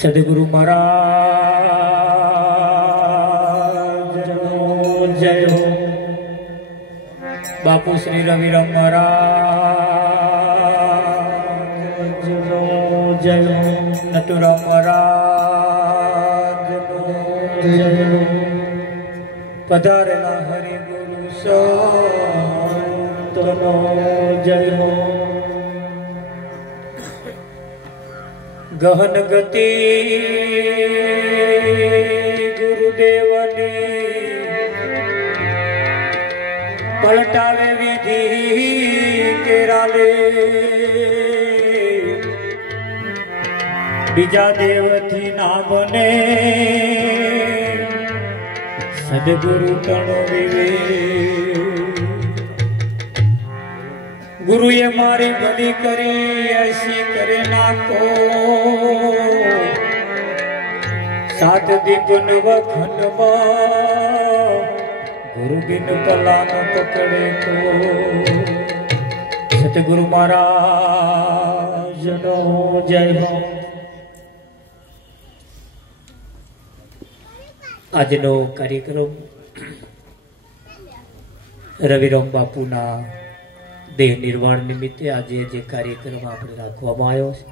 સદગુરુ મહારાજ જય હો. બાપુ શ્રી રવિરામ મહારાજ જય હો. નટુરામ મહારાજ જય હો. પધારેલા હરિગુરુ સંતનો જય હો. ગહન ગતિ ગુરુદેવની પલટાવે વિધિ કેરાલે બીજા દેવથી ના બને સદગુરુ તણો વિવેક. ગુરુએ મારી ભલી કરી એસી કરે નાખો સાત દીપ નવ ખંડમાં ગુરુ બિન પલાન પકડે તો. સતગુરુ મહારાજનો જય હો. આજનો કાર્યક્રમ રવિરામ બાપુના દેહ નિર્વાણ નિમિત્તે આજે જે કાર્યક્રમ આપણે રાખવામાં આવ્યો છે,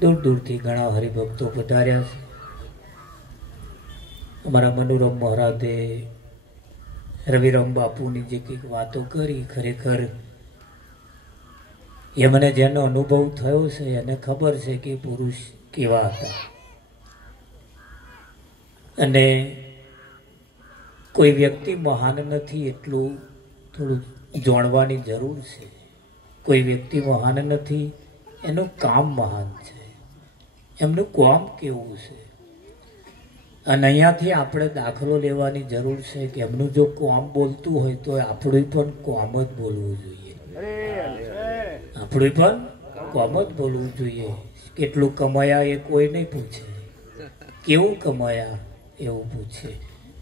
દૂર દૂરથી ઘણા હરિભક્તો પધાર્યા છે. અમારા મનુરામ મહારાજે રવિરામ બાપુની જે કંઈક વાતો કરી, ખરેખર એમને જેનો અનુભવ થયો છે એને ખબર છે કે પુરુષ કેવા હતા. અને કોઈ વ્યક્તિ મહાન નથી એટલું થોડું જાણવાની જરૂર છે. કોઈ વ્યક્તિ મહાન નથી, એનું કામ મહાન છે, એમનું કામ કેવું છે. અને અહીંયાથી આપણે દાખલો લેવાની જરૂર છે કે એમનું જો કામ બોલતું હોય તો આપણું પણ કામ જ બોલવું જોઈએ. આપણું પણ કામ જ બોલવું જોઈએ. કેટલું કમાયા એ કોઈ નહીં પૂછે, કેવું કમાયા એવું પૂછે.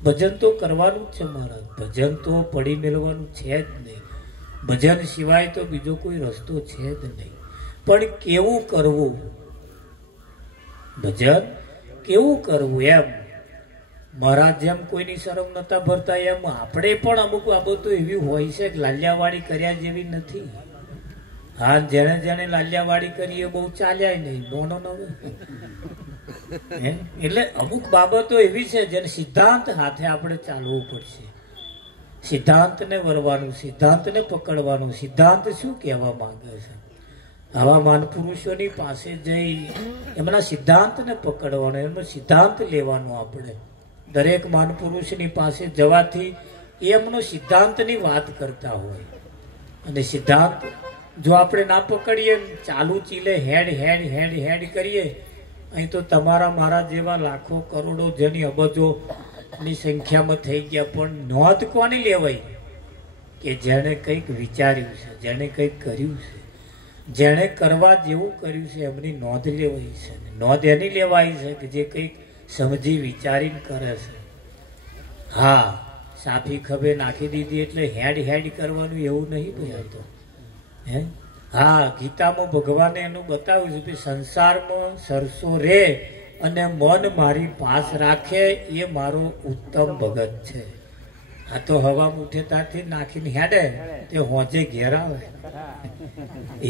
ભજન તો કરવાનું જ છે મહારાજ, ભજન તો પડી મેળવાનું છે જ નહીં. ભજન સિવાય તો બીજો કોઈ રસ્તો છે જ નહીં. પણ કેવું કરવું, ભજન કેવું કરવું એમ. મહારાજ જેમ કોઈની શરમ નતા ભરતા એમ આપણે પણ અમુક બાબતો એવી હોય છે કે લાલિયાવાડી કર્યા જેવી નથી. હા, જેને જેને લાલિયાવાડી કરી એ બહુ ચાલ્યા નહીં, નોનો નવે. એટલે અમુક બાબતો એવી છે જેને સિદ્ધાંત હાથે આપણે ચાલવું પડશે. સિદ્ધાંતને વરવાનું, સિદ્ધાંતને પકડવાનું. સિદ્ધાંત શું કહેવા માંગે છે? આવા મહાન પુરુષોની પાસે જઈ એમના સિદ્ધાંતને પકડવાનો, એમનો સિદ્ધાંત લેવાનો. આપણે દરેક મહાન પુરુષની પાસે જવાથી એમનો સિદ્ધાંતની વાત કરતા હોય. અને સિદ્ધાંત જો આપણે ના પકડીએ, ચાલુ ચીલે હેડ હેડ હેડ હેડ કરીએ, અહીં તો તમારા મારા જેવા લાખો કરોડો જેની અબજો ની સંખ્યામાં થઈ ગયા. પણ નોંધ કોની લેવાય? કે જેણે કંઈક વિચાર્યું છે, જેણે કંઈક કર્યું છે, જેણે કરવા જેવું કર્યું છે એમની નોંધ લેવાય છે. નોંધ એની લેવાય છે કે જે કંઈક સમજી વિચારીને કરે છે. હા, સાફી ખભે નાખી દીધી એટલે હેડ હેડ કરવાનું એવું નહીં ભાઈ. તો હે, હા, ગીતામાં ભગવાને એનું બતાવ્યું છે કે સંસારમાં સરસો રે અને મન મારી પાસ રાખે એ મારો ઉત્તમ ભગત છે. આ તો હવા ઉઠે ત્યાંથી નાખીને હેડે તે હોજે ઘેર આવે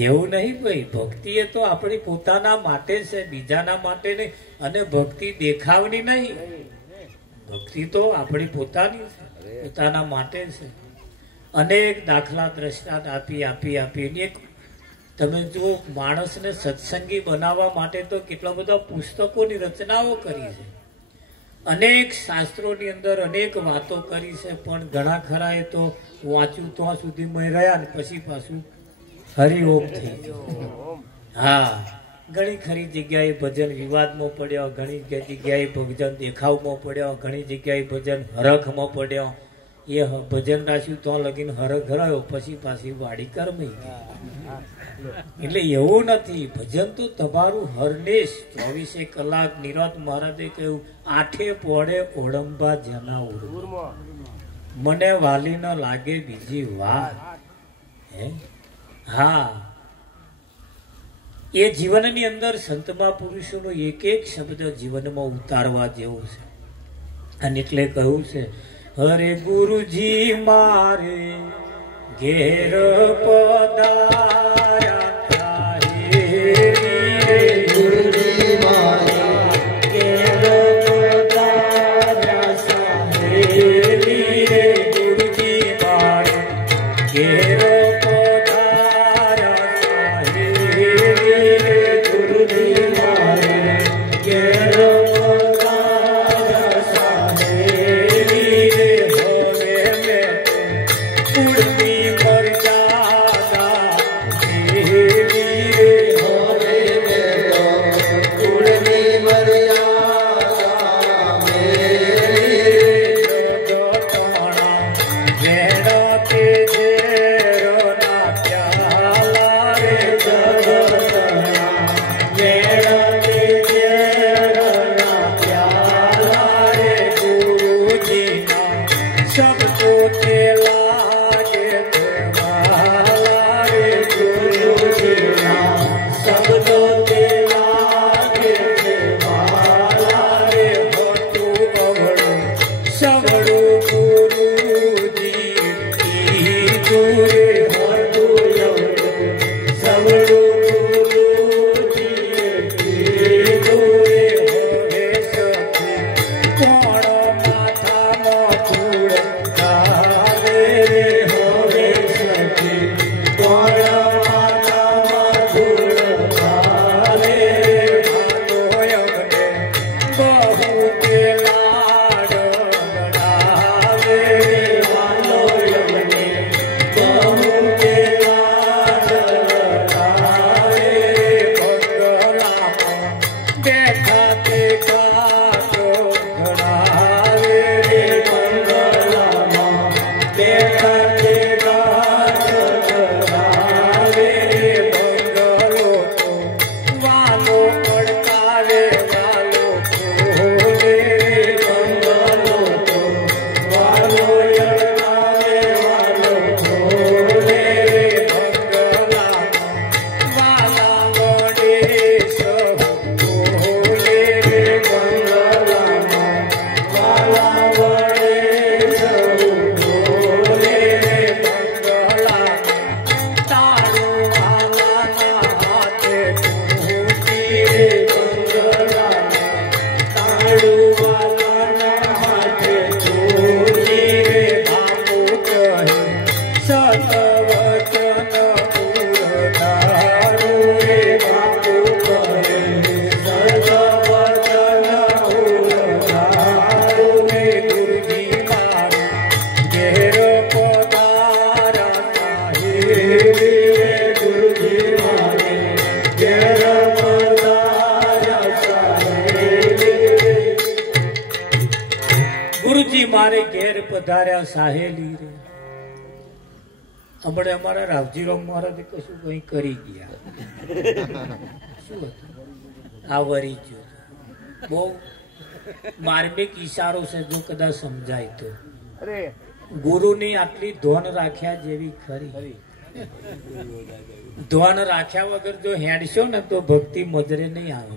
એવું નહીં ભાઈ. ભક્તિ એ તો આપણી પોતાના માટે છે, બીજાના માટે નહીં. અને ભક્તિ દેખાવની નહીં, ભક્તિ તો આપણી પોતાની છે, પોતાના માટે છે. અનેક દાખલા દ્રષ્ટાંત આપી આપી આપી એક તમે જો માણસને સત્સંગી બનાવવા માટે તો કેટલા બધા પુસ્તકોની રચનાઓ કરી છે, અનેક શાસ્ત્રોની અંદર અનેક વાતો કરી છે. પણ ઘણા ખરા એ તો વાંચ્યું ત્યાં સુધી મેં રહ્યા ને પછી પાછું હરિઓમ થઈ ગયું. હા, ઘણી ખરી જગ્યાએ ભજન વિવાદમાં પડ્યો, ઘણી જગ્યાએ ભજન દેખાવમાં પડ્યો, ઘણી જગ્યાએ ભજન હરખમાં પડ્યો. એ ભજન રાખ્યું તો લગીને હરખ હરાયો, પછી પાછી વાડી કરમી. એટલે એવું નથી. ભજન તો તમારું હરનેશ 24 કલાક. નિરત મહારાજે કહ્યું, આઠે પોળે ઓળંબા જનાવર, મને વાલી ન લાગે બીજી વાત. હા, એ જીવનની અંદર સંતમા પુરુષોનો એક એક શબ્દ જીવનમાં ઉતારવા જેવો છે. અને એટલે કહ્યું છે, હરે ગુરુજી મારે ઘેર પધાર્યા, ગુરુજી મારે ઘેર પધાર્યા, સાહેલી રે ગુરુજી મારે ઘેર પધાર્યા, સાહેલી રે ગુરુજી મારે ઘેર પધાર્યા, સાહેલી રે. હવે મેં ઉડતી મર્યાદા દેવી રે, હવે મેં ઉડતી મર્યાદા મેરી રે. જગતણા વેણ તે ઝેરના પ્યાલા રે, જગતણા વેણ તે ઝેરના પ્યાલા રે. ગુરુજીના શબ્દો તે લાગે દેવાલા રે, ગુરુજીના શબ્દો તે લાગે દેવાલા રે. હતું અવળું સવળું ગુરુજી કીધું રે, હતું અવળું સવળું ગુરુજી કીધું રે. હવે સખી કોણ માથામાં ધૂળ ધારે રે, હવે સખી કોણ માથામાં ધૂળ ધારે રે. ભાલો અમને બહુ તે લાડ લડાવે રે, ભાલો અમને બહુ તે લાડ લડાવે રે. બંગલામાં બેઠા તે કાચો ઘડાવે રે, બંગલામાં બેઠા તે કાચો ઘડાવે રે. બંગલો તો વાલો પડકારે, વાલો ખોલે રે, બંગલો તો વાલો અડકાવે, વાલો ખોલે રે. બંગલામાં વાલા વડે સહુ બોલે રે, બંગલામાં વાલા વડે સહુ બોલે રે. બંગલામાં તાળું વાલાના હાથે તૂટી રે, બંગલામાં તાળું વાલાના હાથે તૂટી રે. બાપુ કહે સતવચન ઉરધારું રે, બાપુ કહે સતવચન ઉરધારું રે. ગુરુજી મારે ઘેર પધાર્યા, સાહેલી રે, ગુરુજી મારે ઘેર પધાર્યા, સાહેલી રે. ગુરુજી મારે ઘેર પધાર્યા, સાહેલી રે. હમણાં અમારા રાવજીરામ મહારાજે કશું કઈ કરી ગયા. શું હતું? આ વરી ગયો. બહુ માર્મિક ઈશારો છે, જો કદાચ સમજાય તો. ગુરુની આટલી ધોન રાખ્યા જેવી ખરી. ધોન રાખ્યા વગર જો હેડશો ને તો ભક્તિ મજરે નહીં આવે.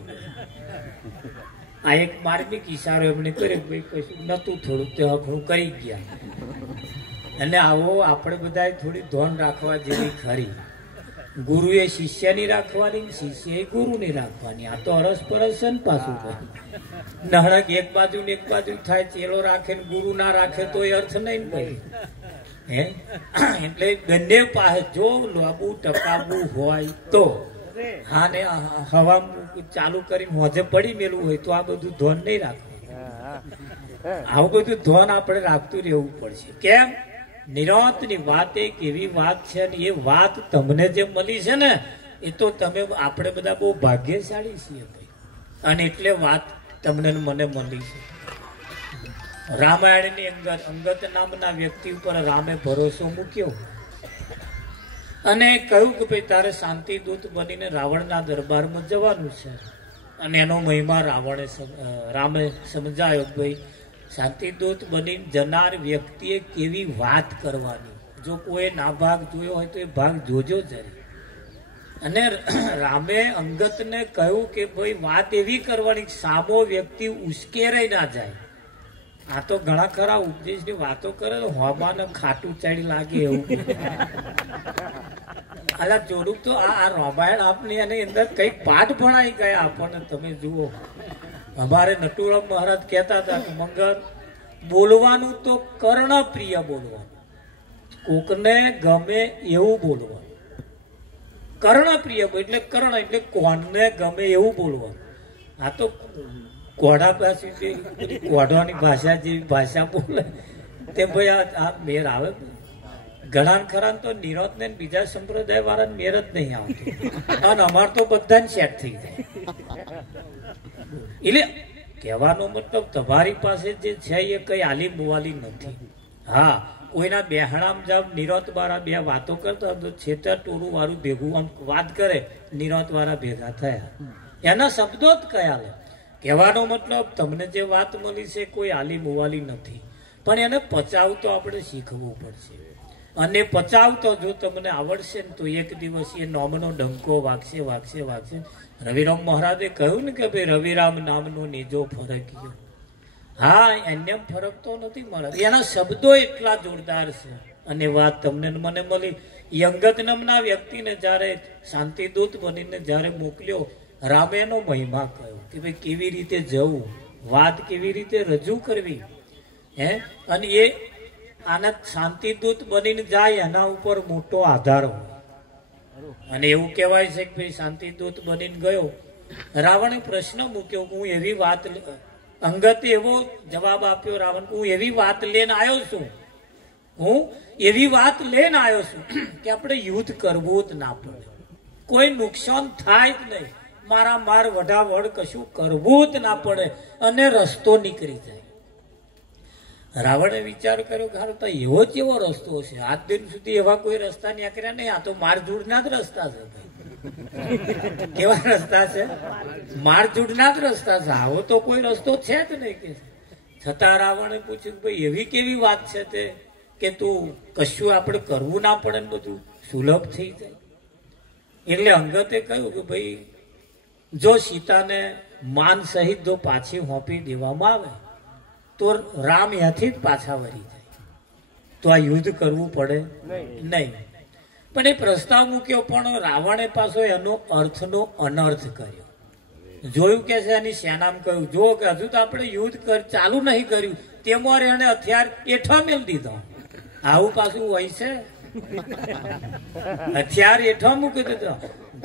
આ એક માર્મિક ઈશારો એમણે કર્યો, ભાઈ કશું નતું, થોડુંક તે હખણું કરી ગયા. અને આવો આપણે બધા થોડી ધોન રાખવા જેવી ખરી. ગુરુએ શિષ્યની રાખવાની, શિષ્યએ ગુરુની રાખવાની. આ તો અરસપરસ છે ને પાછું. નહણક એક બાજુ ને એક બાજુ થાય, ચેલો રાખે ને ગુરુ ના રાખે તો એ અર્થ નહીં ને ભાઈ. હે, એટલે બંને પાસે જો લાંબુ ટકાવવું હોય તો. હા, ને હવા ચાલુ કરીને મોજે પડી મેલું હોય તો આ બધું ધોન નહીં રાખવું. આવું બધું ધોન આપણે રાખતું રહેવું પડશે. કેમ? નિરંતરની વાત એક એવી વાત છે, ને એ વાત તમને જે મળી છે ને, એ તો તમે આપણે બધા બહુ ભાગ્યશાળી છીએ ભાઈ, અને એટલે વાત તમને મને મળી છે. રામાયણની અંદર અંગત નામના વ્યક્તિ ઉપર રામે ભરોસો મૂક્યો અને કહ્યું કે ભાઈ તારે શાંતિદૂત બનીને રાવણના દરબારમાં જવાનું છે. અને એનો મહિમા રામે સમજાયો. ભાઈ શાંતિદૂત બની જનાર વ્યક્તિએ કેવી વાત કરવાની, જો કોઈ ના ભાગ જોયો હોય તો એ ભાગ જોજો જરી. અને રામે અંગતને કહ્યું કે ભાઈ વાત એવી કરવાની સામો વ્યક્તિ ઉશ્કેરાઈ ના જાય. આ તો ઘણા ખરા ઉપદેશની વાતો કરે તો હોબાને ખાટું ચડી લાગે એવું. અલા જોડું તો આ રામાયણ આપની એની અંદર કઈક પાઠ ભણાઈ ગયા આપણને. તમે જુઓ, અમારે નટુરામ મહારાજ કહેતા હતા કે મંગળ બોલવાનું તો કર્ણપ્રિય બોલવાનું, કોકને ગમે એવું બોલવાનું. કર્ણપ્રિય એટલે કર્ણ એટલે કોણને ગમે એવું બોલવાનું. આ તો કોઢા પાસે કોઢવાની ભાષા જેવી ભાષા બોલે તે ભાઈ આ મેર આવે. ઘણા ખરા તો નિરોધ ને બીજા સંપ્રદાય વાળા મેર જ નહીં આવતો, અને અમાર તો બધા સેટ થઈ જાય. એટલે કહેવાનો મતલબ તમારી પાસે જે છે એ કઈ આલી મુવાલી નથી. હા, કોઈના બેહણામ જાવ નિરોધ વાળા બે વાતો કરતા તો છેતર ટોળું વાળું ભેગું આમ વાત કરે, નિરોધ વાળા ભેગા થયા, એના શબ્દો જ કયા લે. કહેવાનો મતલબ તમને જે વાત મળી છે કોઈ આલી મુવાલી નથી, પણ એને પચાવતો આપણે શીખવું પડશે. અને પચાવતો જો તમને આવડશે ને તો એક દિવસ એ નોમનો ડંકો વાગશે વાગશે વાગશે. રવિરામ મહારાજે કહ્યું ને કે ભાઈ રવિરામ નામનો નીજો ફરક્યો. હા, એને ફરક તો નથી મળે, એના શબ્દો એટલા જોરદાર છે. અને વાત તમને મને મળી. અંગત નામના વ્યક્તિને જયારે શાંતિદૂત બનીને જયારે મોકલ્યો, રામે એનો મહિમા કહ્યો કે ભાઈ કેવી રીતે જવું, વાત કેવી રીતે રજૂ કરવી. અને એ આના શાંતિદૂત બનીને જાય એના ઉપર મોટો આધાર હોય. અને એવું કહેવાય છે કે ભાઈ શાંતિદૂત બનીને ગયો, રાવણે પ્રશ્ન મૂક્યો, હું એવી વાત, અંગતે એવો જવાબ આપ્યો રાવણ, હું એવી વાત લઈને આવ્યો છું, હું એવી વાત લઈને આવ્યો છું કે આપણે યુદ્ધ કરવું જ ના પડે, કોઈ નુકસાન થાય જ નહીં, મારા માર વઢાવઢ કશું કરવું જ ના પડે, અને રસ્તો નીકળી જાય. રાવણે વિચાર કર્યો કે તો એવો જ એવો રસ્તો છે, આજ દિન સુધી એવા કોઈ રસ્તા નીકળ્યા નહીં, આ તો મારઝૂડના જ રસ્તા છે. કેવા રસ્તા છે? મારઝૂડના જ રસ્તા છે, આવો તો કોઈ રસ્તો છે જ નહીં. કે છતાં રાવણે પૂછ્યું ભાઈ એવી કેવી વાત છે તે કે તું કશું આપણે કરવું ના પડે ને બધું સુલભ થઈ જાય. એટલે અંગતે કહ્યું કે ભાઈ જો સીતાને માન સહિત જો પાછી હોંપી દેવામાં આવે તો રામ ત્યાંથી જ પાછા વળી જાય, તો આ યુદ્ધ કરવું પડે નહીં. પણ એ પ્રસ્તાવ મૂક્યો, પણ રાવણે પાછો એનો અર્થનો અનર્થ કર્યો. જોયું કે છે એની સેનામાં કહ્યું, જો કે હજુ તો આપણે યુદ્ધ ચાલુ નહીં કર્યું તેમાં એને હથિયાર એઠો મેળ દીધો. આવું પાછું હોય છે? હથિયાર એઠો મૂકી દીધો.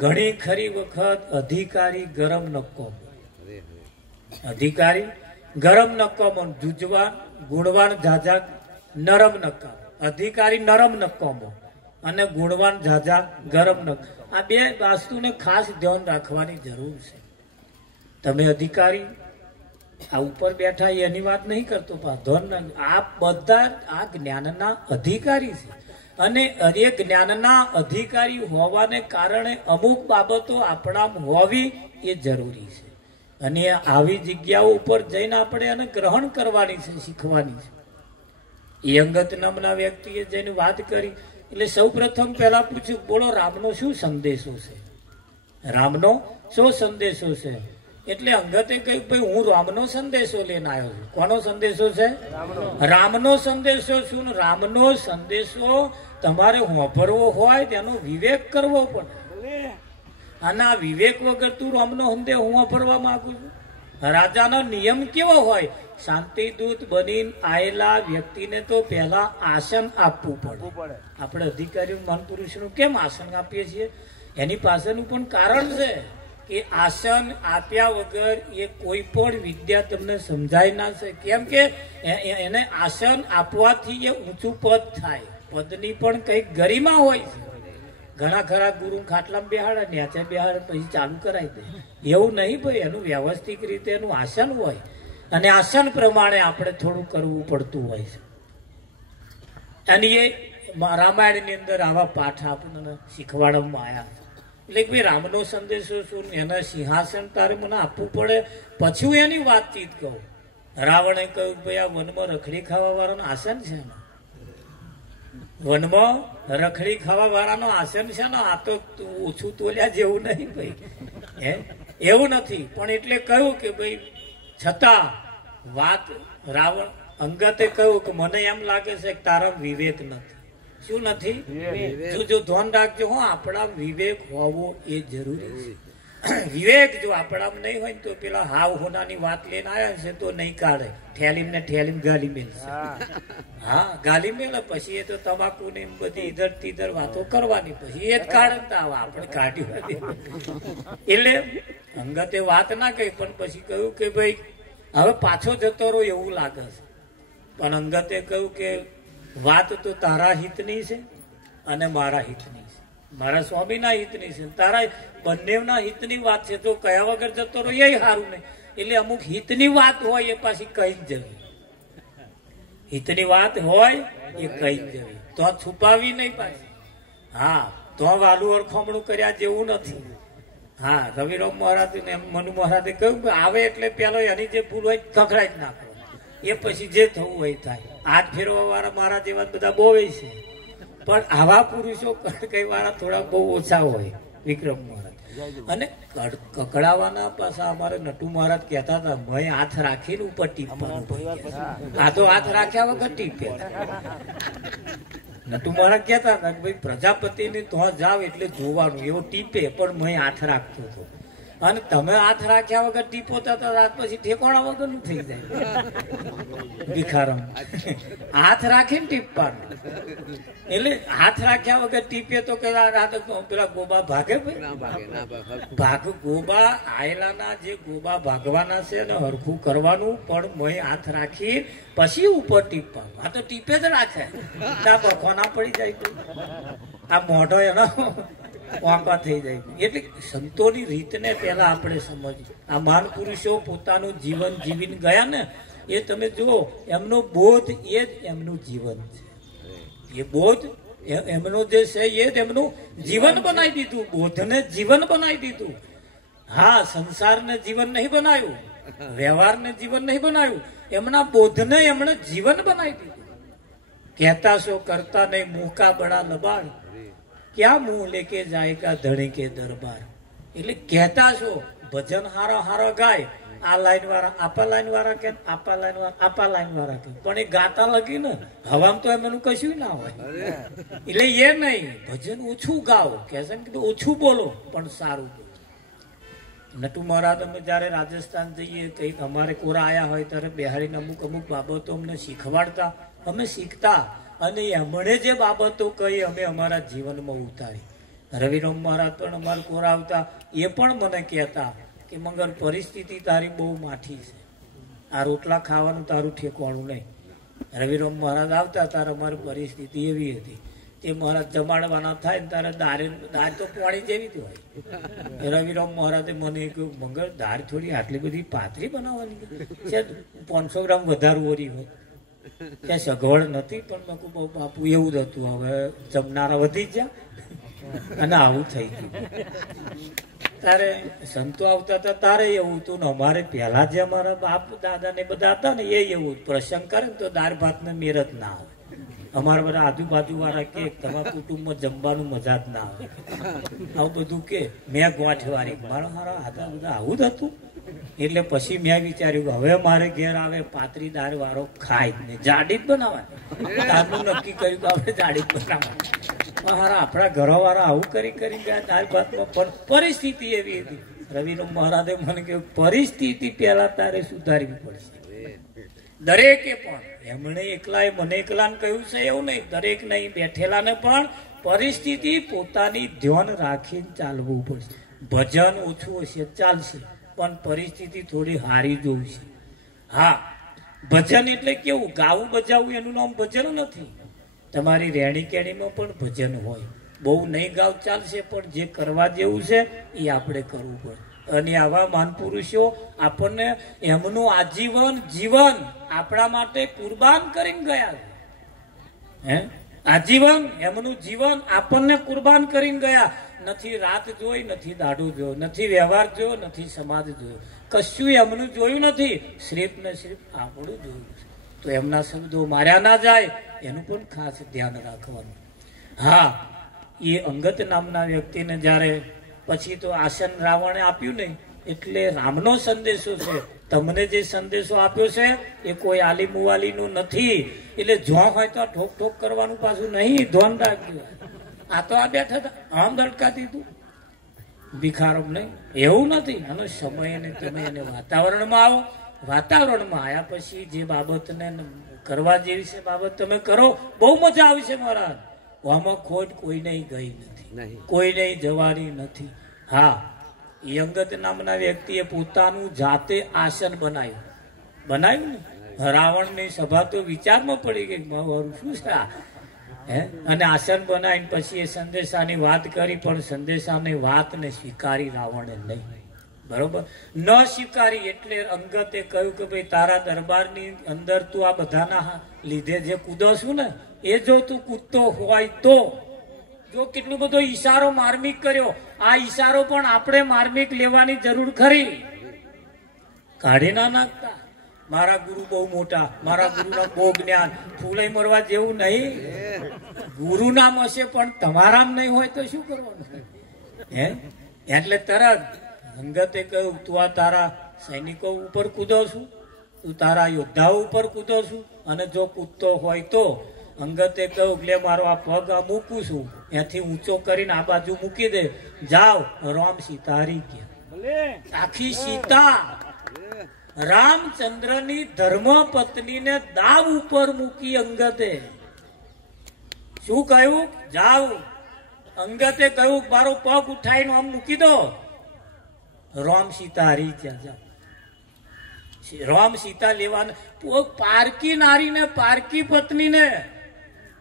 ઘણી ખરી વખત અધિકારી ગરમ નક્કો, અધિકારી ગરમ નક્કામો, જુજવાન ગુણવાન ઝાઝા નરમ નક્કામ. અધિકારી નરમ નક્કામો અને ગુણવાન ઝાઝા ગરમ નક્કામ. આ બે વસ્તુને ખાસ ધ્યાન રાખવાની જરૂર છે. તમે અધિકારી આ ઉપર બેઠા એની વાત નહીં કરતો, ધન આ બધા આ જ્ઞાનના અધિકારી છે. અને એ જ્ઞાનના અધિકારી હોવાને કારણે અમુક બાબતો આપણામાં હોવી એ જરૂરી છે. અને આવી જગ્યાઓ ઉપર જઈને આપણે એને ગ્રહણ કરવાની છે, શીખવાની છે. એ અંગત નામના વ્યક્તિએ જઈને વાત કરી. એટલે સૌ પ્રથમ પહેલા પૂછ્યું, બોલો રામનો શું સંદેશો છે? રામનો શું સંદેશો છે? એટલે અંગતે કહ્યું, ભાઈ હું રામનો સંદેશો લઈને આવ્યો છું. કોનો સંદેશો છે? રામનો સંદેશો. શું રામનો સંદેશો તમારે વાપરવો હોય તેનો વિવેક કરવો પડે. અને આ વિવેક વગર તું રામનો સંદેશ હું વાપરવા માંગુ છું? રાજાનો નિયમ કેવો હોય? શાંતિદૂત બની આવેલા વ્યક્તિને તો પહેલા આસન આપવું પડે. આપણે અધિકારીઓ મહાપુરુષનું કેમ આસન આપીએ છીએ? એની પાછળનું પણ કારણ છે કે આસન આપ્યા વગર એ કોઈ પણ વિદ્યા તમને સમજાય ના છે. કેમ કે એને આસન આપવાથી એ ઊંચું પદ થાય, પદની પણ કઈક ગરિમા હોય છે. ઘણા ખરા ગુરુ ખાટલામાં બેહાડે, ન્યાચે બેહાડે, પછી ચાલુ કરાવી દે. એવું નહીં ભાઈ, એનું વ્યવસ્થિત રીતે એનું આસન હોય અને આસન પ્રમાણે આપણે થોડું કરવું પડતું હોય છે. અને એ રામાયણની અંદર આવા પાઠ આપણને શીખવાડવામાં આવ્યા. એટલે ભાઈ રામનો સંદેશો શું, એના સિંહાસન તારે મને આપવું પડે, પછી હું એની વાતચીત કહું. રાવણે કહ્યું ભાઈ આ વનમાં રખડી ખાવા વાળાનું આસન છે ને, વનમાં રખડી ખાવા વાળાનો આસન છે ને, આ તો ઓછું તોલ્યા જેવું નહીં ભાઈ, હે એવું નથી. પણ એટલે કહ્યું કે ભાઈ છતાં વાત રાવણ અંગતે કહ્યું કે મને એમ લાગે છે કે તારા વિવેક નથી. શું નથી? જો ધ્યાન રાખજો હો, આપણા વિવેક હોવો એ જરૂરી છે. વિવેક જો આપણામાં નહીં હોય તો પેલા હાવ હોનાની વાત લઈને આવ્યા છે તો નહીં કાઢે, ઠેલીમ ને ઠેલીમ ગાલી મેલશે. હા ગાલી મેલે, પછી એ તો તમાકુ ને બધી ઈધર તીધર વાતો કરવાની, પછી એ જ કાઢે. આપણે કાઢી એટલે અંગતે વાત ના કહી, પણ પછી કહ્યું કે ભાઈ હવે પાછો જતો રહો એવું લાગે છે. પણ અંગતે કહ્યું કે વાત તો તારા હિતની છે અને મારા હિતની છે, મારા સ્વામીના હિતની છે, તારા બંનેના હિતની વાત છે. તો કયા વગર જતો રહો એ સારું નહીં. એટલે અમુક હિતની વાત હોય એ પાછી કઈ જ જવી, હિતની વાત હોય એ કઈ જ જવી, તો છુપાવી નહીં પાછી. હા તો વાલું અરખમણું કર્યા જેવું નથી. હા રવિરામ મહારાજ ને મનુ મહારાજે કહ્યું કે આવે એટલે પેલો એની જે ભૂલ હોય ખખડાઈ જ નાખો, એ પછી જે થવું હોય થાય. હાથ ફેરવા વાળા મારા જેવા બધા બહુ છે, પણ આવા પુરુષો કઈ વાળા થોડા બહુ ઓછા હોય. વિક્રમ મહારાજ અને કકડાવાના પાછા અમારે નટુ મહારાજ કહેતા હતા, મય હાથ રાખીને ઉપર ટીપવાનું. આ તો હાથ રાખ્યા વગર ટીપે. નટુ મહારાજ કહેતા હતા ભાઈ પ્રજાપતિ ને તો જાવ એટલે જોવાનું, એવો ટીપે પણ મય હાથ રાખતો હતો. અને તમે હાથ રાખ્યા વગર ટીપો તો રાત પછી ઠેકોણા વગર નું થઈ જાય ભિખારમ. હાથ રાખીને ટીપવાનું, એટલે હાથ રાખ્યા વગર ટીપે તો પેલા ગોબા ભાગે ભાગ. ગોબા આયેલાના જે ગોબા ભાગવાના છે ને હરખું કરવાનું, પણ મય હાથ રાખી પછી ઉપર ટીપવાનું. આ તો ટીપે જ રાખે, બખો ના પડી જાય, આ મોઢો એનો વાંકા થઈ જાય. એટલે સંતોની રીતને પેલા આપણે સમજીએ. આ મહાન પુરુષો પોતાનું જીવન જીવીને ગયા ને, એ તમે જુઓ, એમનો બોધ એ જ એમનું જીવન છે. એ બોધ એમનો જે છે એ જ એમનું જીવન બનાવી દીધું, બોધને જીવન બનાવી દીધું. હા સંસારને જીવન નહીં બનાવ્યું, વ્યવહારને જીવન નહીં બનાવ્યું, એમના બોધને એમણે જીવન બનાવી દીધું. કહેતા છો કરતા નહીં, મુંહ કા બડા લબાડ, ક્યાં મુંહ લેકે જાયગા ધણી કે દરબાર. એટલે કહેતા છો ભજન હારા હારા ગાય, આ લાઈન વાળા આપા લાઈન વાળા કે, આપા લાઈન વાળા આપા લાઈન વાળા કે, પણ એ ગાતા લગી ને હવામાં તો એમનું કશું ના હોય. એટલે એ નહીં, ભજન ઓછું ગાઓ, કે છે ઓછું બોલો પણ સારું બોલો. નટુ મહારાજ અમે જયારે રાજસ્થાન જઈએ, કંઈક અમારે કોરા આયા હોય ત્યારે બિહારીને અમુક અમુક બાબતો અમને શીખવાડતા, અમે શીખતા, અને એમણે જે બાબતો કહી અમે અમારા જીવનમાં ઉતારી. રવિરામ મહારાજ પણ અમારા કોરા આવતા, એ પણ મને કહેતા કે મગર પરિસ્થિતિ તારી બહુ માઠી છે, આ રોટલા ખાવાનું તારું ઠેકવાનું નહીં. રવિરામ મહારાજ આવતા તારે અમારી પરિસ્થિતિ એવી હતી, તે મહારાજ જમાડવાના થાય ને તારે દાર તો પાણી જેવી જ હોય. રવિરામ મહારાજે મને કહ્યું, મગર દાર થોડી આટલી બધી પાતળી બનાવવાની છે, 500 ગ્રામ વધારે ઓરી હોય. ત્યાં સગવડ નથી, પણ મેં કહું બાપુ એવું જ હતું, હવે જમનારા વધી ગયા અને આવું થઈ ગયું. તારે સંતો આવતા હતા તારે એવું હતું ને, અમારે પહેલા જે અમારા બાપ દાદા ને બધા હતા ને એ એવું પ્રસંગ કરે ને તો દાળ ભાત ને મેરત ના આવે. અમારા બધા આજુબાજુ વાળા કે તમારા કુટુંબમાં જમવાનું મજા જ ના આવે, આવું બધું કે. મેં ગોઠવારી મારા મારા હાથા બધા આવું જ હતું. એટલે પછી મેં વિચાર્યું કે હવે મારે ઘેર આવે પાતળી દાળ વાળો ખાય ને જાડી જ બનાવવાની. દાળનું નક્કી કર્યું કે આપણે જાડી જ બનાવવાની. હારા આપણા ઘરો વાળા આવું કરી ગયા દાળ ભાતમાં, પણ પરિસ્થિતિ એવી હતી. રવિરામ મહારાજે મને કહ્યું પરિસ્થિતિ પહેલા તારે સુધારવી પડશે. દરેકે પણ એમણે એકલાએ મને એકલાને કહ્યું છે એવું નહીં, દરેક નહીં બેઠેલાને પણ પરિસ્થિતિ પોતાની ધ્યાન રાખીને ચાલવું પડશે. ભજન ઓછું હશે ચાલશે, પણ પરિસ્થિતિ થોડી હારી જોવું છે. હા ભજન એટલે કેવું ગાવું બજાવવું એનું નામ ભજન નથી. તમારી રેણી કેણીમાં પણ ભજન હોય, બહુ નહીં ગાવ ચાલશે, પણ જે કરવા જેવું છે એ આપણે કરવું પડે. અને આવા મહાનપુરુષો આપણને એમનું આજીવન જીવન આપણા માટે કુરબાન કરીને ગયા. હે, આજીવન એમનું જીવન આપણને કુરબાન કરીને ગયા. નથી રાત જોઈ, નથી દાડું જોયું, નથી વ્યવહાર જોયો, નથી સમાજ જોયો, કશું એમનું જોયું નથી. શ્રીફ ને શ્રીફ આપણું જોયું છે. તો એમના શબ્દો માર્યા ના જાય એનું પણ ખાસ ધ્યાન રાખવાનું. હા, એ અંગત નામના વ્યક્તિને જ્યારે પછી તો આસન રાવણે આપ્યું નહીં, એટલે રામનો સંદેશો છે. તમને જે સંદેશો આપ્યો છે એ કોઈ આલી મુવાલીનું નથી. એટલે જો હોય તો ઠોક ઠોક કરવાનું પાછું નહીં, ધ્યાન રાખજો. આ તો આ બેઠા હતા, આમ ધડકા દીધું, ભિખારો નહીં, એવું નથી. આનો સમય ને તમે એને વાતાવરણમાં આવો. વાતાવરણમાં આવ્યા પછી જે બાબતને કરવા જેવી છે બાબત તમે કરો, બહુ મજા આવી છે મહારાજ. આમાં ખોટ કોઈ નહીં ગઈ નથી, કોઈ નહીં જવાની નથી. હા, એ અંગત નામના વ્યક્તિએ પોતાનું જાતે આસન બનાવ્યું ને. રાવણની સભા તો વિચારમાં પડી ગઈ, મારું શું છે આ? અને આસન બનાવીને પછી એ સંદેશાની વાત કરી, પણ સંદેશાની વાતને સ્વીકારી રાવણે નહીં. બરોબર ન સ્વીકારી. એટલે અંગતે કહ્યું કે ભાઈ તારા દરબારની અંદર તું આ બધાના લીધે જે કૂદો છું ને, એ જો તું કૂદતો હોય તો જો કેટલો બધો ઈશારો માર્મિક કર્યો, આ ઈશારો પણ આપણે માર્મિક લેવાની જરૂર ખરી. કાઢી ના નાખતા. મારા ગુરુ બહુ મોટા, મારા ગુરુના બહુ જ્ઞાન, ફૂલે મરવા જેવું નહીં. ગુરુ નામ હશે પણ તમારામ નહીં હોય તો શું કરવાનું? હે, એટલે તરત અંગતે કહ્યું તું આ તારા સૈનિકો ઉપર કૂદો છું, તું તારા યોદ્ધાઓ ઉપર કૂદો છું, અને જો કૂદતો હોય તો અંગતે કહ્યું કે મારો આ પગ આ મૂકું છું, એથી ઊંચો કરીને આ બાજુ મૂકી દે, જાઓ. રામ સીતા હારી ગયા. આખી સીતા રામચંદ્રની ધર્મ પત્નીને દાવ ઉપર મૂકી. અંગતે શું કહ્યું? જાઓ. અંગતે કહ્યું મારો પગ ઉઠાઈને આમ મૂકી દો. રામ સીતા હારી ગયા. રામ સીતા લેવાના પારકી નારીને, પારકી પત્નીને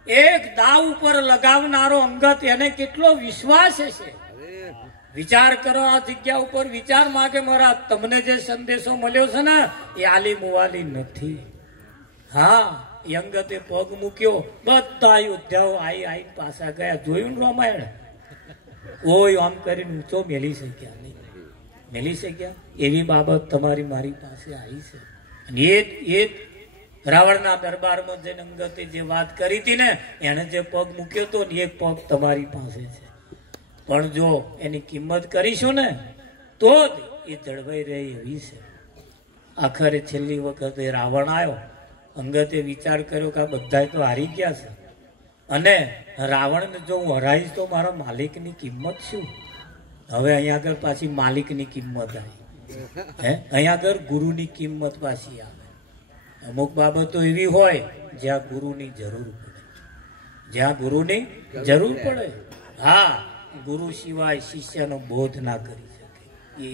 એક દાવ ઉપર લગાવનારો અંગત, એને કેટલો વિશ્વાસ હશે? વિચાર કરો આ જગ્યા ઉપર, વિચાર માંગે મારા તમને જે સંદેશો મળ્યો છે ને એ આલી મુવાલી નથી. હા, એ અંગતે પગ મૂક્યો, બધા યોદ્ધાઓ આઈ પાછા ગયા. જોયું ને રામાયણ? કોઈ આમ કરીને ઊંચો મેલી શક્યા નહીં, મેલી શક્યા. એવી બાબત તમારી મારી પાસે આવી છે. અને એ રાવણના દરબારમાં જઈને અંગતે જે વાત કરી હતી ને, એને જે પગ મૂક્યો હતો ને, એક પગ તમારી પાસે છે. પણ જો એની કિંમત કરીશું ને તો જ એ જળવાઈ રહે એવી છે. આખરે છેલ્લી વખતે રાવણ આવ્યો. અંગતે વિચાર કર્યો કે આ બધા તો હારી ગયા છે, અને રાવણને જો હું હરાઈશ તો મારા માલિકની કિંમત શું? હવે અહીંયા આગળ પાછી માલિકની કિંમત આવી. અહીંયા આગળ ગુરુની કિંમત પાછી આવે. અમુક બાબતો એવી હોય જ્યાં ગુરુની જરૂર પડે, જ્યાં ગુરુની જરૂર પડે. હા, ગુરુ સિવાય શિષ્યનો બોધ ના કરી શકે.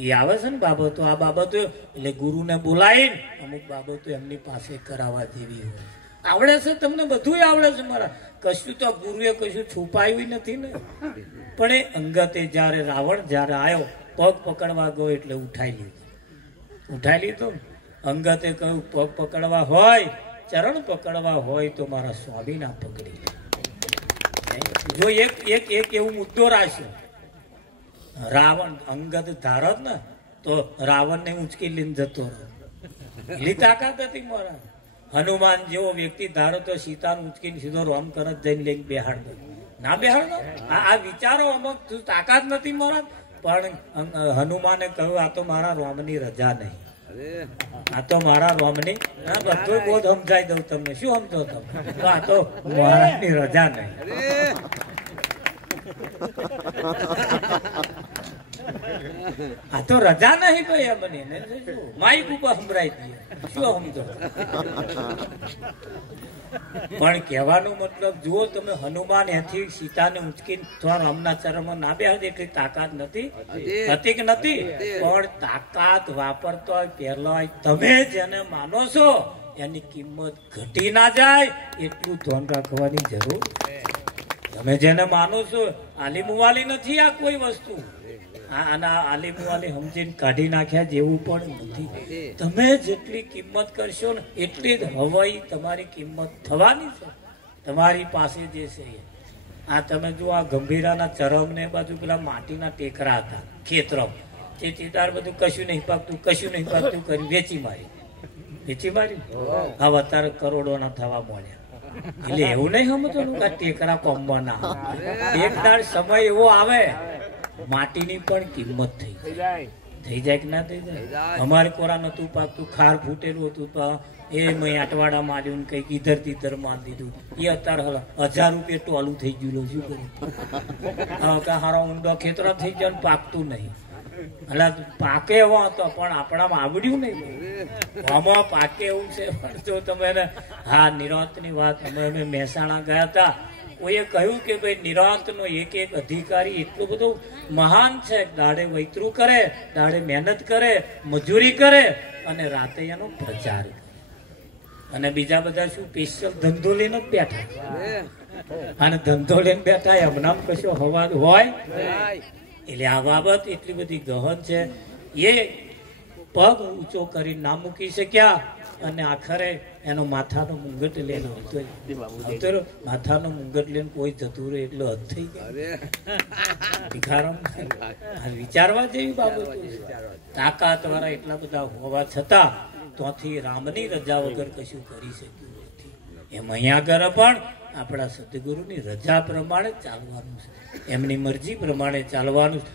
એ આવે છે ને બાબતો. આ બાબતો એટલે ગુરુને બોલાવીને અમુક બાબતો એમની પાસે કરાવવા જેવી હોય. આવડે છે તમને, બધું આવડે છે મારા. કશું તો ગુરુએ કશું છુપાયું નથી ને. પણ એ અંગતે જયારે રાવણ જયારે આવ્યો, પગ પકડવા ગયો એટલે ઉઠાઈ લીધો. અંગતે કહ્યું પગ પકડવા હોય, ચરણ પકડવા હોય તો મારા સ્વામી ના પકડી લે. જો એક એવું મુદ્દો રાખ્યો, રાવણ અંગત ધારત ને તો રાવણ ને ઉંચકી લઈને જતો રહ્યો. એટલી તાકાત હતી મારા. હનુમાન જેવો વ્યક્તિ ધારો તો સીતાનું ઉંચકીને સીધો રોમ કરત જઈને લઈને બેહાડ દો. ના બેહાડ દો. આ વિચારો અમુક તાકાત નથી મારા. પણ હનુમાને કહ્યું આ તો મારા રોમની રજા નહીં, આ તો મારા રોમની. બધું બહુ સમજાઈ દઉં તમને. શું સમજો તમે? આ તો મહારાજની રજા નહીં. આ તો રજા નહીં ભાઈ. બની માઇક ઉપર સંભળાઈ દઈએ. શું સમજો? પણ કહેવાનો મતલબ જુઓ તમે, હનુમાન એથી સીતાને ઉંચકીને રામના ચરણમાં ના બેહાડે એટલી તાકાત નથી હતી કે નથી? પણ તાકાત વાપરતો હોય પહેલા તમે જેને માનો છો એની કિંમત ઘટી ના જાય એટલું ધ્યાન રાખવાની જરૂર. તમે જેને માનો છો આલીમુવાલી નથી આ કોઈ વસ્તુ. આના આલીમુવાલી સમજીને કાઢી નાખ્યા જેવું પણ નથી. તમે જેટલી કિંમત કરશો ને એટલી જ હવાઈ તમારી કિંમત થવાની છે. તમારી પાસે જે છે આ તમે જો આ ગંભીરાના ચરમ ને બાજુ પેલા માટીના ટેકરા હતા ખેતરમ, તે ચિતાર બધું કશું નહીં પાકતું કરી વેચી મારી. હવે અત્યારે કરોડોના થવા મળ્યા. એટલે એવું નહીં સમજવાનું કે ટેકરા કોમમાં ના આવે. એક દાડ સમય એવો આવે માટીની પણ કિંમત થઈ જાય કે ના થઈ જાય. અમારે કોરા નતું પાકતું, ખાર ફૂટેલું હતું તો એ મેં અટવાડા માર્યું ને કઈક ઈધર તીધર માર દીધું. એ અત્યારે 1000 રૂપિયા ટોલું થઈ ગયું. શું કર્યું? હારો ઊંડો ખેતરો થઈ ગયો ને પાકતું નહીં. એટલે પાકે એવો હતો પણ આપણામાં આવડ્યું નહીં. આમાં પાકે એવું છે. જો તમે હા નિરાંતની વાત, અમે મહેસાણા ગયા હતા. કોઈએ કહ્યું કે ભાઈ નિરાંતનો એક અધિકારી એટલો બધો મહાન છે. દાડે વૈતરું કરે, દાડે મહેનત કરે, મજૂરી કરે અને રાતે એનો પ્રચાર કરે. અને બીજા બધા શું સ્પેશિયલ ધંધો લઈને જ બેઠા. અને ધંધો લઈને બેઠા એમનામ કશો હવા હોય. એટલે આ બાબત એટલી બધી ગહન છે. એ પગ ઊંચો કરી ના મૂકી શક્યા અને આખરે એનો માથાનો મુંગટ લઈને આવતો માથાનો મુંગટ લઈને કોઈ જતું રહે એટલો હદ થઈ ગયો. વિચારવા જેવી બાબતો. તાકાત વાળા એટલા બધા હોવા છતાં ત્યાંથી રામની રજા વગર કશું કરી શક્યું નથી. એમ અહીંયા આગળ પણ આપણા સદગુરુની રજા પ્રમાણે ચાલવાનું છે, એમની મરજી પ્રમાણે ચાલવાનું છે.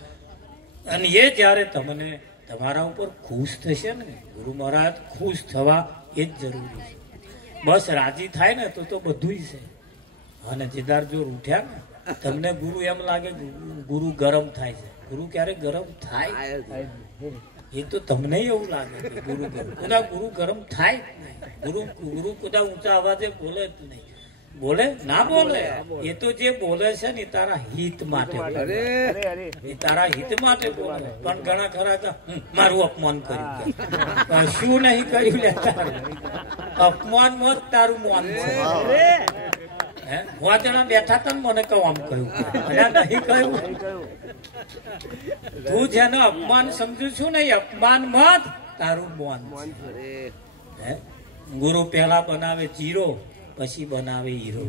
અને એ જયારે તમને તમારા ઉપર ખુશ થશે ને, ગુરુ મહારાજ ખુશ થવા એ જ જરૂરી છે. બસ રાજી થાય ને તો બધું છે. અને જેદાર જો રૂઠ્યા ને તમને ગુરુ એમ લાગે ગુરુ ગરમ થાય છે. ગુરુ ક્યારે ગરમ થાય એ તો તમને એવું લાગે કે ગુરુ ગરમ થાય જ નહીં. ગુરુ કદા ઊંચા અવાજે બોલે જ નહીં. બોલે ના બોલે, એ તો જે બોલે છે ને તારા હિત માટે, એ તારા હિત માટે બોલે. પણ ઘણા ખરા મારું અપમાન કર્યું, શું નહીં કર્યું લે તારું અપમાન મત તારું મોન છે. હું જણા બેઠા હતા ને મને કહું આમ કહ્યું નહીં કહ્યું. તું જેનો અપમાન સમજુ છું ને એ અપમાન મત તારું મોન છે. ગુરુ પહેલા બનાવે જીરો પછી બનાવે હીરો.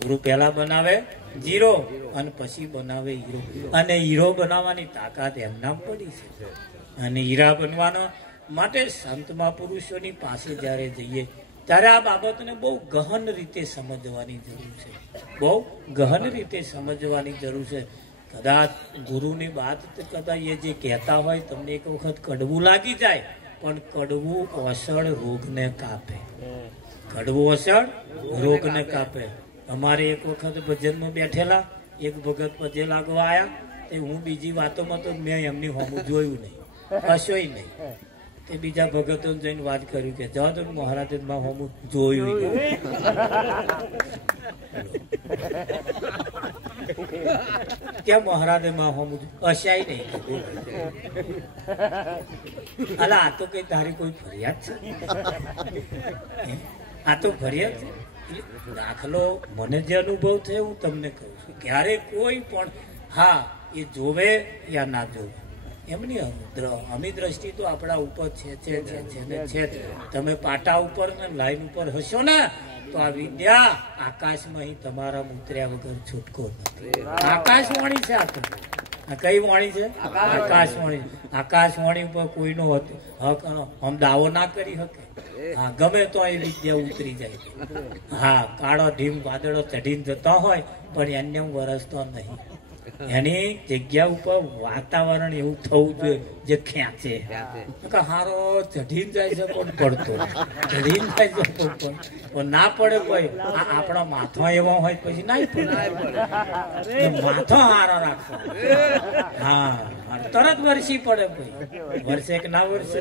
ગુરુ પહેલા બનાવે જીરો અને પછી બનાવે હીરો. અને હીરો બનાવવાની તાકાત એમનામ પડી છે. અને હીરા બનવાનો માટે સંત મહાપુરુષોની પાસે જયારે જઈએ ત્યારે આ બાબતને બહુ ગહન રીતે સમજવાની જરૂર છે. બહુ ગહન રીતે સમજવાની જરૂર છે. કદાચ ગુરુની વાત કદાચ એ જે કહેતા હોય તમને એક વખત કડવું લાગી જાય, પણ કડવું અસળ રોગને કાપે. કડવું અસળ રોગને કાપે. અમારે એક વખત ભજનમાં બેઠેલા એક ભગત પજે લાગવા આવ્યા. તે હું બીજી વાતોમાં તો મેં એમની હોમું જોયું નહીં, કશોય નહીં. તે બીજા ભગતો જઈને વાત કર્યું કે જવા તો મહારાજ હોમું જોયું. ક્યાં મહારાજે માં હોમું અશાય નહીં. અલા આ તો કઈ તારી કોઈ ફરિયાદ છે? આ તો ફરિયાદ છે. દાખલો મને જે અનુભવ થયો હું તમને કહું છું. ક્યારે કોઈ પણ હા એ જોવે યા ના જોવે એમની અમી દ્રષ્ટિ તો આપણા ઉપર છે. તમે પાટા ઉપર ને લાઈન ઉપર હશો ને તો આ વિદ્યા આકાશમાં તમારા ઉતર્યા વગર છૂટકો નથી. આકાશવાણી છે. આ કઈ વાણી છે? આકાશવાણી. આકાશવાણી ઉપર કોઈનો હક આમ દાવો ના કરી શકે. હા ગમે તો એ વિદ્યા ઉતરી જાય. હા કાળો ઢીમ વાદળો ચઢીને જતો હોય પણ એને વરસતો નહીં. એની જગ્યા ઉપર વાતાવરણ એવું થવું જોઈએ જે ખેંચે. હારો ચઢીને જાય છે પણ પડતો, ચઢીને જાય છે પણ ના પડે. કોઈ આપણા માથો એવા હોય પછી ના પડે. માથો હારો રાખવો. હા તરત વરસી પડે. કોઈ વર્ષે કે ના વર્ષે.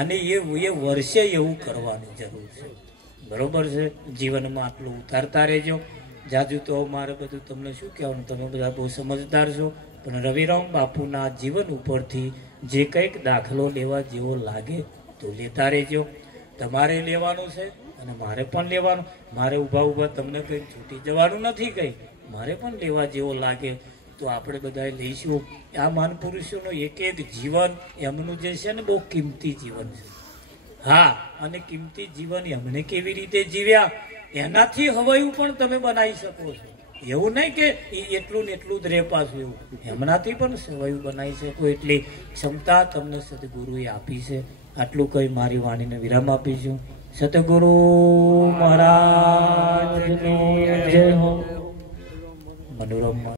અને એ વર્ષે એવું કરવાની જરૂર છે. બરોબર છે. જીવનમાં આટલું ઉતારતા રહેજો. જાજુ તો મારે બધું તમને શું કહેવાનું, તમે બધા બહુ સમજદાર છો. પણ રવિરામ બાપુના જીવન ઉપરથી જે કંઈક દાખલો લેવા જેવો લાગે તો લેતા રહેજો. તમારે લેવાનું છે અને મારે પણ લેવાનું. મારે ઊભા ઊભા તમને કંઈ છૂટી જવાનું નથી. કંઈ મારે પણ લેવા જેવો લાગે તો આપણે બધા લઈશું. આ મહાનપુરુષોનો એક એક જીવન એમનું જે છે ને બહુ કિંમતી જીવન છે. હા, અને કિંમતી જીવન એમને કેવી રીતે જીવ્યા એનાથી હવાયું પણ તમે બનાવી શકો છો. એવું નહીં કે એટલું ને એટલું જ રે પાછું, એવું એમનાથી પણ સવાયું બનાવી શકો એટલી ક્ષમતા તમને સદગુરુએ આપી છે. આટલું કઈ મારી વાણીને વિરામ આપીશું. સતગુરુ મહારાજ જય હો. મનોરમ